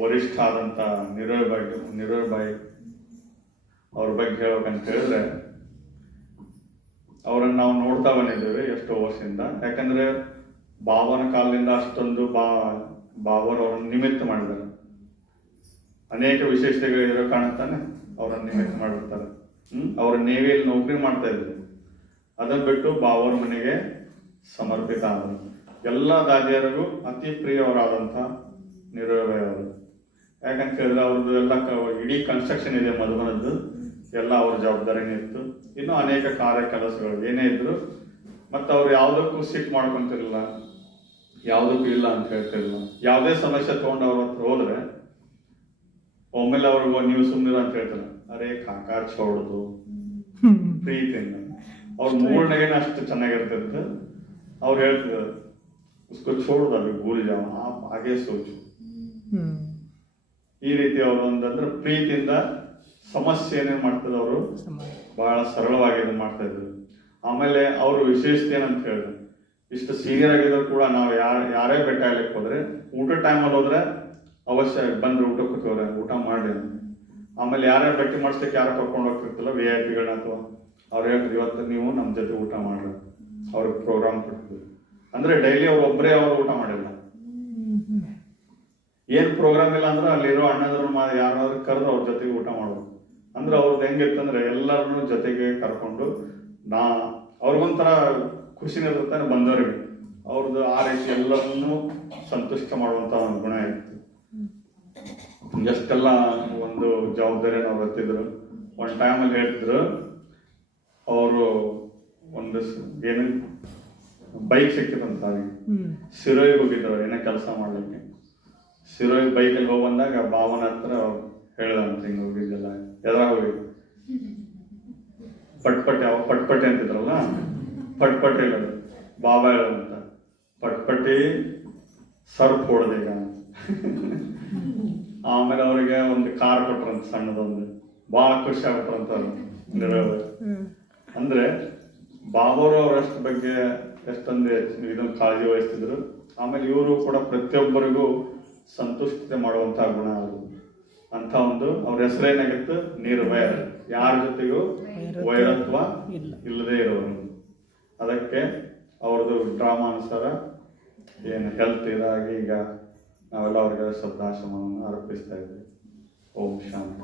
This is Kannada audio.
ವರಿಷ್ಠ ಆದಂಥ ನಿರೋಬಾಯಿ ಅವ್ರ ಬಗ್ಗೆ ಹೇಳ್ಬೇಕಂತ ಹೇಳಿದ್ರೆ, ಅವರನ್ನು ನಾವು ನೋಡ್ತಾ ಬಂದಿದ್ದೇವೆ ಎಷ್ಟೋ ವರ್ಷದಿಂದ. ಯಾಕಂದ್ರೆ ಬಾಬನ ಕಾಲದಿಂದ ಅಷ್ಟೊಂದು ಬಾಬರ್ ಅವರನ್ನು ನಿಮಿತ್ತ ಮಾಡಿದ್ದಾರೆ. ಅನೇಕ ವಿಶೇಷತೆಗಳಿರೋ ಕಾಣುತ್ತಾನೆ ಅವರನ್ನು ನಿಮಿತ್ತ ಮಾಡಿರ್ತಾರೆ. ಅವ್ರ ನೇವಿಯಲ್ಲಿ ನೌಕರಿ ಮಾಡ್ತಾ ಇದ್ರು. ಅದನ್ನ ಬಿಟ್ಟು ಬಾಬರ್ ಮನೆಗೆ ಸಮರ್ಪಿತ ಆದರು. ಎಲ್ಲ ದಾದಿಯರಿಗೂ ಅತಿ ಪ್ರಿಯವರಾದಂಥ ನಿರೋಬಾಯಿ ಅವರು. ಯಾಕಂತ ಹೇಳಿದ್ರೆ ಅವ್ರದ್ದು ಎಲ್ಲ ಇಡೀ ಕನ್ಸ್ಟ್ರಕ್ಷನ್ ಇದೆ ಮಧುಬನದ್ದು, ಎಲ್ಲ ಅವ್ರ ಜವಾಬ್ದಾರಿನೇ ಇತ್ತು. ಇನ್ನೂ ಅನೇಕ ಕಾರ್ಯ ಕೆಲಸಗಳು ಏನೇ ಇದ್ರು. ಮತ್ತು ಅವ್ರು ಯಾವುದಕ್ಕೂ ಸಿಟ್ ಮಾಡ್ಕೊಂತಿರಲಿಲ್ಲ, ಯಾವುದಕ್ಕೂ ಇಲ್ಲ ಅಂತ ಹೇಳ್ತಿರಲಿಲ್ಲ. ಯಾವುದೇ ಸಮಸ್ಯೆ ತೊಗೊಂಡು ಅವ್ರ ಹತ್ರ ಹೋದ್ರೆ ಒಮ್ಮೆಲೆ ಅವ್ರಿಗೆ ನೀವು ಸುಮ್ಮನಿರ ಅಂತ ಹೇಳ್ತಾರೆ, ಅರೇ ಕಾಕಾ ಚೋಡ್ದು ಪ್ರೀತಿಯಿಂದ. ಅವ್ರ ಮೂರನೇಗೇನೆ ಅಷ್ಟು ಚೆನ್ನಾಗಿರ್ತೈತೆ. ಅವ್ರು ಹೇಳ್ತಿದ್ರು, ಉಸ್ಕೋ ಚೋಡ್ದು ಅभी ಭೂಲ್ ಜಾओ आप आगे सोचो. ಈ ರೀತಿ ಅವರು ಒಂದಂದ್ರೆ ಪ್ರೀತಿಯಿಂದ ಸಮಸ್ಯೆ ಏನೇನು ಮಾಡ್ತದೆ ಅವರು ಬಹಳ ಸರಳವಾಗಿ ಇದನ್ನ ಮಾಡ್ತಾ ಇದ್ರು. ಆಮೇಲೆ ಅವ್ರ ವಿಶೇಷತೆ ಏನಂತ ಹೇಳಿದ್ರೆ, ಇಷ್ಟು ಸೀನಿಯರ್ ಆಗಿದ್ರು ಕೂಡ ನಾವು ಯಾರೇ ಬೆಟ್ಟ ಆಗ್ಲಿಕ್ಕೆ ಹೋದ್ರೆ ಊಟ ಟೈಮಲ್ಲಿ ಹೋದ್ರೆ ಅವಶ್ಯ ಬಂದ್ರೆ ಊಟ ಕೂತವ್ರೆ ಊಟ ಮಾಡಿ. ಆಮೇಲೆ ಯಾರೇ ಭೇಟಿ ಮಾಡಿಸ್ಲಿಕ್ಕೆ ಯಾರು ಕರ್ಕೊಂಡು ಹೋಗ್ತಿರ್ತಲ್ಲ VIP ಗಳನ್ನ, ಅಥವಾ ಅವ್ರು ಹೇಳ್ತಿದ್ರು ಇವತ್ತು ನೀವು ನಮ್ಮ ಜೊತೆ ಊಟ ಮಾಡ್ರಿ, ಅವ್ರಿಗೆ ಪ್ರೋಗ್ರಾಮ್ ಕೊಡ್ತಿದ್ರು. ಅಂದ್ರೆ ಡೈಲಿ ಅವ್ರು ಒಬ್ಬರೇ ಅವ್ರು ಊಟ ಮಾಡಿಲ್ಲ. ಏನ್ ಪ್ರೋಗ್ರಾಮ್ ಇಲ್ಲ ಅಂದ್ರೆ ಅಲ್ಲಿರೋ ಅಣ್ಣದ್ರು ಯಾರಾದ್ರೂ ಕರೆದು ಅವ್ರ ಜೊತೆಗೆ ಊಟ ಮಾಡೋದು. ಅಂದ್ರೆ ಅವ್ರದ್ದು ಹೆಂಗಿತ್ತಂದ್ರೆ ಎಲ್ಲರನ್ನೂ ಜೊತೆಗೆ ಕರ್ಕೊಂಡು ಅವ್ರಿಗೊಂಥರ ಖುಷಿನ ಇರ್ತಾನೆ ಬಂದವರಿಗೆ. ಅವ್ರದ್ದು ಆ ರೀತಿ ಎಲ್ಲರನ್ನೂ ಸಂತುಷ್ಟ ಮಾಡುವಂತ ಒಂದು ಗುಣ ಇತ್ತು. ಎಷ್ಟೆಲ್ಲ ಒಂದು ಜವಾಬ್ದಾರಿಯನ್ನು ಅವ್ರು ಎತ್ತಿದ್ರು. ಒಂದು ಟೈಮಲ್ಲಿ ಹೇಳ್ತಿದ್ರು, ಅವರು ಒಂದು ಏನು ಬೈಕ್ ಸಿಕ್ಕಿದಂತ ಸಿರೋಯಿಗೆ ಹೋಗಿದ್ರು ಏನೋ ಕೆಲಸ ಮಾಡ್ಲಿಕ್ಕೆ. ಸಿರೋಯಿ ಬೈಕಲ್ಲಿ ಹೋಗಿ ಬಂದಾಗ ಬಾವನ ಹತ್ರ ಹೇಳ್ದಂತ ಹಿಂಗೆ ಹೋಗಿದ್ದೆಲ್ಲ ಎದ್ರಾಗ ಹೋಗಿದ್ದು ಪಟ್ಪಟ್ಟೆ. ಅವಾಗ ಪಟ್ಪಟ್ಟೆ ಅಂತಿದ್ರಲ್ಲ, ಪಟ್ಪಟ್ಟೆ ಹೇಳೋದು ಬಾಬಾ ಹೇಳೋದಂತ. ಪಟ್ಪಟ್ಟಿ ಸರ್ಪ್ ಹೊಡೆದ ಈಗ. ಆಮೇಲೆ ಅವ್ರಿಗೆ ಒಂದು ಕಾರ್ ಕೊಟ್ರಂತ ಸಣ್ಣದೊಂದು, ಬಹಳ ಖುಷಿ ಆಗ್ಬಿಟ್ರಂತ ನಿರೋಬಾಯಿ. ಅಂದ್ರೆ ಬಾಬರು ಅವರಷ್ಟು ಬಗ್ಗೆ ಎಷ್ಟೊಂದು ಇದನ್ನ ಕಾಳಜಿ ವಹಿಸ್ತಿದ್ರು. ಆಮೇಲೆ ಇವರು ಕೂಡ ಪ್ರತಿಯೊಬ್ಬರಿಗೂ ಸಂತುಷ್ಟತೆ ಮಾಡುವಂತಹ ಗುಣ ಅದು. ಅಂತ ಒಂದು ಅವ್ರ ಹೆಸರೇನಾಗಿತ್ತು, ನಿರ್ವೈರ. ಯಾರ ಜೊತೆಗೂ ವೈರತ್ವ ಇಲ್ಲದೆ ಇರೋರು. ಅದಕ್ಕೆ ಅವ್ರದ್ದು ಡ್ರಾಮಾ ಅನುಸಾರ ಏನು ಹೆಲ್ತ್ ಇದಾಗಿ ಈಗ ನಾವೆಲ್ಲ ಅವ್ರಿಗೆ ಶ್ರದ್ಧಾಶ್ರಮವನ್ನು ಅರ್ಪಿಸ್ತಾ ಇದ್ದೀವಿ. ಓಂ ಶಾಂತಿ.